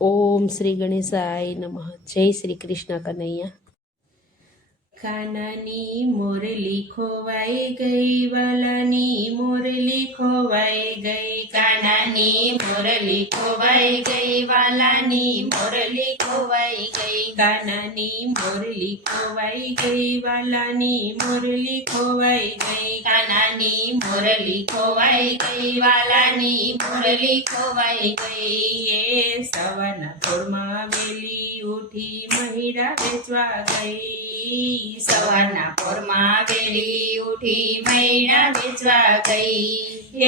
ઓમ શ્રી ગણેશાય નમઃ. જય શ્રી કૃષ્ણ કનૈયા. કાનાની મોરલી ખોવાઈ ગઈ, વાલાની મોરલી ખોવાઈ ગઈ. કાનાની મોરલી ખોવાઈ ગઈ, વાલાની મોરલી ખોવાઈ ગઈ. કાનાની મોરલી ખોવાઈ ગઈ, વાલાની મોરલી ખોવાઈ ગઈ. કાનાની મોરલી ખોવાઈ ગઈ, વાલાની મોરલી ખોવાઈ ગઈ. એ સવારના પોરમાં વેલી ઉઠી મહિડા વેચવા ગઈ. સવારના પોરમાં વેલી ઉઠી મહિડા વેચવા ગઈ.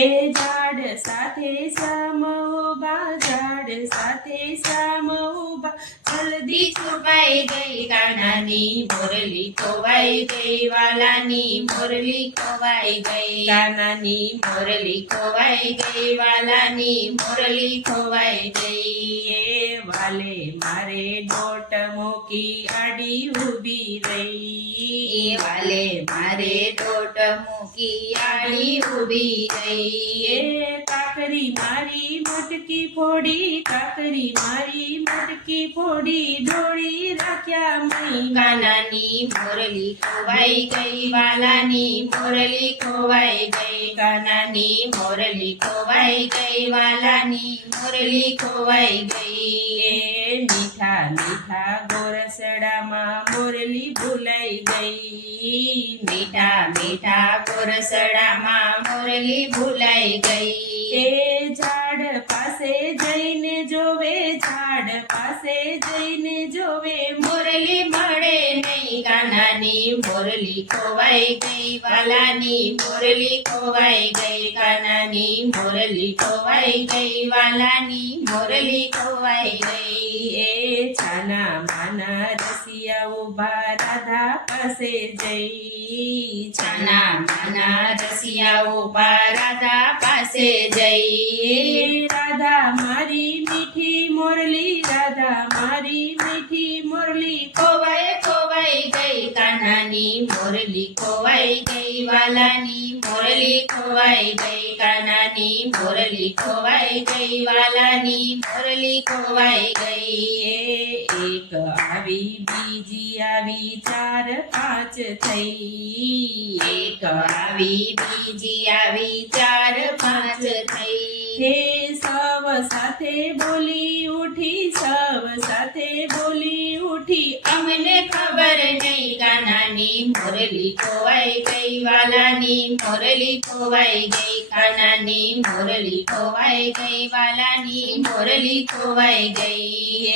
એ ઝાડ સાથે સામ ઉભા, ઝાડ સાથે સામ ઉભા, જલ્દી છુપાઈ ગઈ. કાનાની મોરલી ખોવાઈ ગઈ, વાલાની મોરલી ખોવાઈ ગઈ. કાનાની મોરલી ખોવાઈ ગઈ, વાલાની મોરલી ખોવાઈ ગઈ. એ વાલે મારે દોટ મૂકી આડી ઊભી રહી. વાલે મારે દોટ મૂકી આડી ઊભી રહી. એ કાકરી મારી મટકી ફોડી, કાકરી મારી મટકી ફોડી, ડોળી રાખ્યા મઈ. કાનાની મોરલી ખોવાઈ ગઈ, વાલાની મોરલી ખોવાઈ ગઈ. કાનાની મોરલી ખોવાઈ ગઈ, વાલાની મોરલી ખોવાઈ ગઈ. એ મીઠા મીઠા ગોરસડામાં મોરલી ભૂલાઈ ગઈ. મીઠા મીઠા ગોરસડામાં મોરલી ભૂલાઈ ગઈ. એ ઝાડ પાસે જઈને જોવે, ઝાડ પાસે જઈને જોવે, મોરલી મળે નહીં. કાનાની મોરલી ખોવાઈ ગઈ, વાલાની મોરલી ખોવાઈ ગઈ. કાનાની મોરલી ખોવાઈ ગઈ, વાલાની મોરલી ખોવાઈ ગઈ. એ છાના માના રસિયા ઉભા રાધા પાસે જઈ. છાના માના રસિયા ઉભા રાધા પાસે જઈ. રાધા મારી મીઠી મોરલી, રાધા મારી મીઠી મોરલી ખોવાઈ ખોવાઈ ગઈ. કાનાની મોરલી ખોવાઈ ગઈ, વાલાની મોરલી ખોવાઈ ગઈ. કાનાની મોરલી ખોવાઈ ગઈ, વાલાની મોરલી ખોવાઈ ગઈ. એક આવી બીજી આવી ચાર પાંચ થઈ. એક આવી બીજી આવી ચાર પાંચ થઈ. હે સવ સાથે બોલી ઉઠી, સવ સાથે બોલી ઉઠી, અમને ખબર નહીં. કાનાની મોરલી ખોવાઈ ગઈ, વાલાની મોરલી ખોવાઈ ગઈ. કાનાની મોરલી ખોવાઈ ગઈ, વાલાની મોરલી ખોવાઈ ગઈ.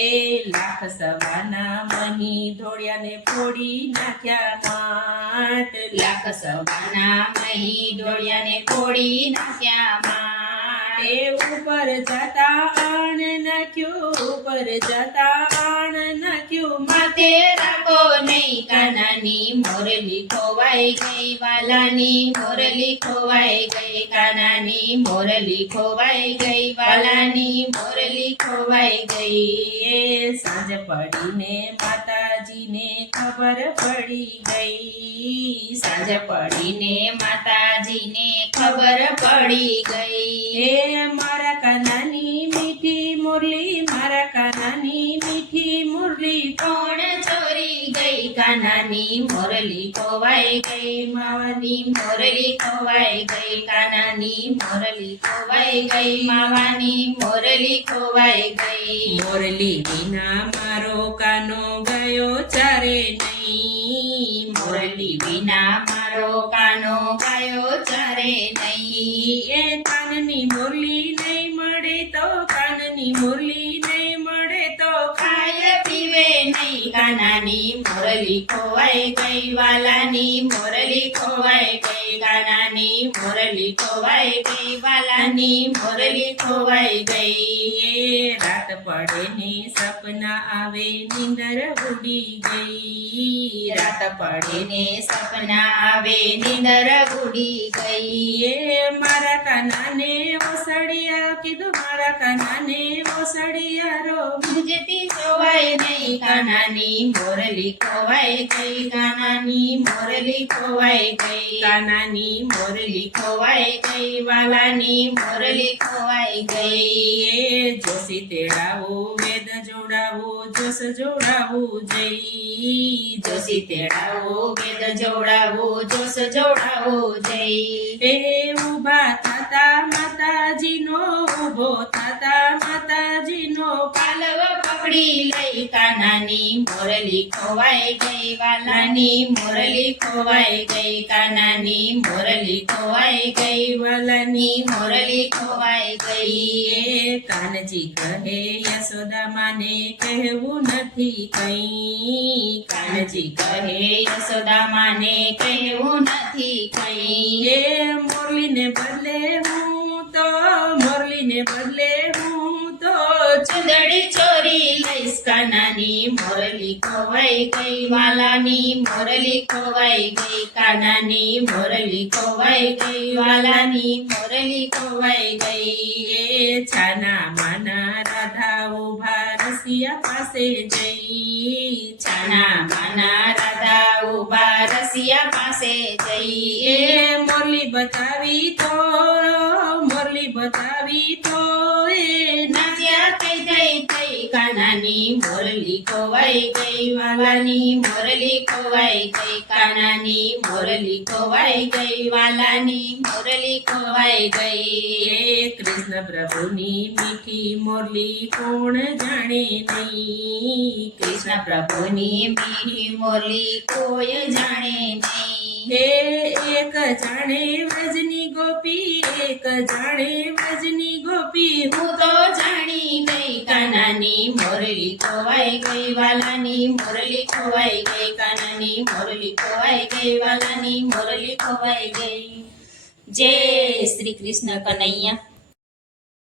એ લાખ સવાના મહી ઢોળિયાને ફોડી નાખ્યા માટ. લાખ સવાના મહી ઢોળિયાને ફોડી નાખ્યા માટ. એ ઉપર જતા આણ નાખ્યું, ઉપર જતા આણ નાખ્યું, માથે રાખો નહીં. કાનાની મોરલી ખોવાઈ ગઈ, વાલાની મોરલી ખોવાઈ ગઈ. કાનાની મોરલી ખોવાઈ ગઈ, વાલાની મોરલી ખોવાઈ ગઈ. એ સાંજ પડીને માતાજીને ખબર પડી ગઈ. સાંજ પડીને માતાજીને ખબર પડી ગઈ. એ મારા કાનાની મીઠી મુરલી, મારા કાનાની મીઠી મુરલી કોણ ચોરી ગઈ. કાનાની મોરલી ખોવાઈ ગઈ, માવાની મોરલી ખોવાઈ ગઈ. કાનાની મોરલી ખોવાઈ ગઈ, માવાની મોરલી ખોવાઈ ગઈ. મોરલી વિના મારો કાનો ગયો ચારે નહીં. મોરલી વિના મારો કાનો ગયો ચારે નહીં. એ કાનની મોરલી નહીં મળે તો, કાનની મોરલી નહીં મળે તો, ખાય પીવે નહીં. કાનાની મોરલી ખોવાઈ ગઈ, વાલાની મોરલી ખોવાઈ ગઈ. કાનાની મોરલી ખોવાઈ ગઈ, વાલાની મોરલી ખોવાઈ ગઈ. એ રાત પડે ને સપના આવે, નીંદર ઉડી ગઈ. રાત પડે ને સપના આવે, નીંદર ઉડી ગઈ. એ મારા કાનાને ઓસડિયા કીધું, મારા કાનાને ઓસડિયા રો મુજતી જોવાય નહીં. કાનાની કાનાની મોરલી ખોવાઈ ગઈ, કાનાની મોરલી ખોવાઈ ગઈ, કાનાની મોરલી ખોવાઈ ગઈ, વાલાની મોરલી ખોવાઈ ગઈ. એ જોશી તેડાવું વેદ જોડાવું જોશ જોડાવું જઈ, જોશી તેડાવું વેદ જોડાવું જોશ જોડાવું જઈ. એ ઊભા થતા માતાજીનો ઊભો થતા માતાજીનો પાલવ પકડી લઈ, કાનાની મોરલી ખોવાઈ ગઈ, વાલાની મોરલી ખોવાઈ ગઈ, કાનાની મોરલી ખોવાઈ ગઈ, વાલાની મોરલી ખોવાઈ ગઈ. એ કાનજી કહે યશોદા માને કહેવું નથી કઈ, કાનજી કહે યશોદા માને કહેવું નથી કઈ. એ મોરલીને બદલે હું તો, મોરલીને બદલે હું તો ચૂંદડી ચોરી લઈશ, કાનાની મોરલી ખોવાઈ ગઈ, વાલાની મોરલી ખોવાઈ ગઈ, કાનાની મોરલી ખોવાઈ ગઈ, વાલાની મોરલી ખોવાઈ ગઈ. એ છાના માના રાધા ઉભા રસિયા પાસે જઈ, છાના માના રાધા ઉભા રસિયા પાસે જઈ. એ મોરલી બતાવી તો, મોરલી બતાવી તો એ નાચ્યા કઈ થઈ થઈ, કાનાની મોરલી ખોવાઈ ગઈ, વાલાની મોરલી ખોવાઈ ગઈ, કાનાની મોરલી ખોવાઈ ગઈ, વાલાની મોરલી ખોવાઈ ગઈ. એ કૃષ્ણ પ્રભુની મીઠી મોરલી કોણ જાણે નહીં, કૃષ્ણ પ્રભુની મીઠી મોરલી કોઈ જાણે નહીં. હે એક જાણે વ્રજની ગોપી, એક જાણે વ્રજની ગોપી, હું તો જાણી ગઈ, કાનાની મોરલી ખોવાઈ ગઈ, વાલાની મોરલી ખોવાઈ ગઈ, કાનાની મોરલી ખોવાઈ ગઈ, વાલાની મોરલી ખોવાઈ ગઈ. જય શ્રી કૃષ્ણ કનૈયા.